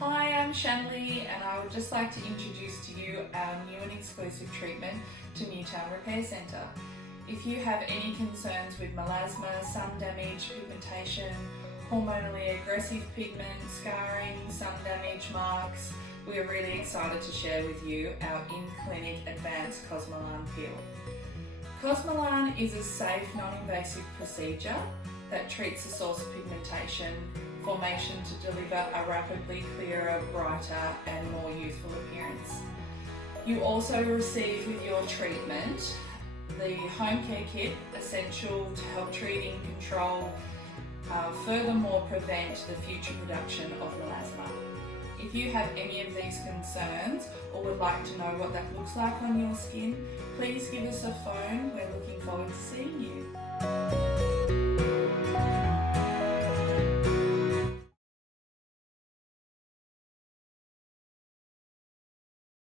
Hi, I'm Shanley and I would just like to introduce to you our new and exclusive treatment to Newtown Repair Centre. If you have any concerns with melasma, sun damage, pigmentation, hormonally aggressive pigment, scarring, sun damage, marks, we are really excited to share with you our in-clinic advanced Cosmelan peel. Cosmelan is a safe, non-invasive procedure that treats the source of pigmentation formation to deliver a rapidly clearer, brighter and more youthful appearance. You also receive with your treatment the home care kit, essential to help treat and control, furthermore prevent the future production of melasma. If you have any of these concerns or would like to know what that looks like on your skin, please give us a phone. We're looking forward to seeing you.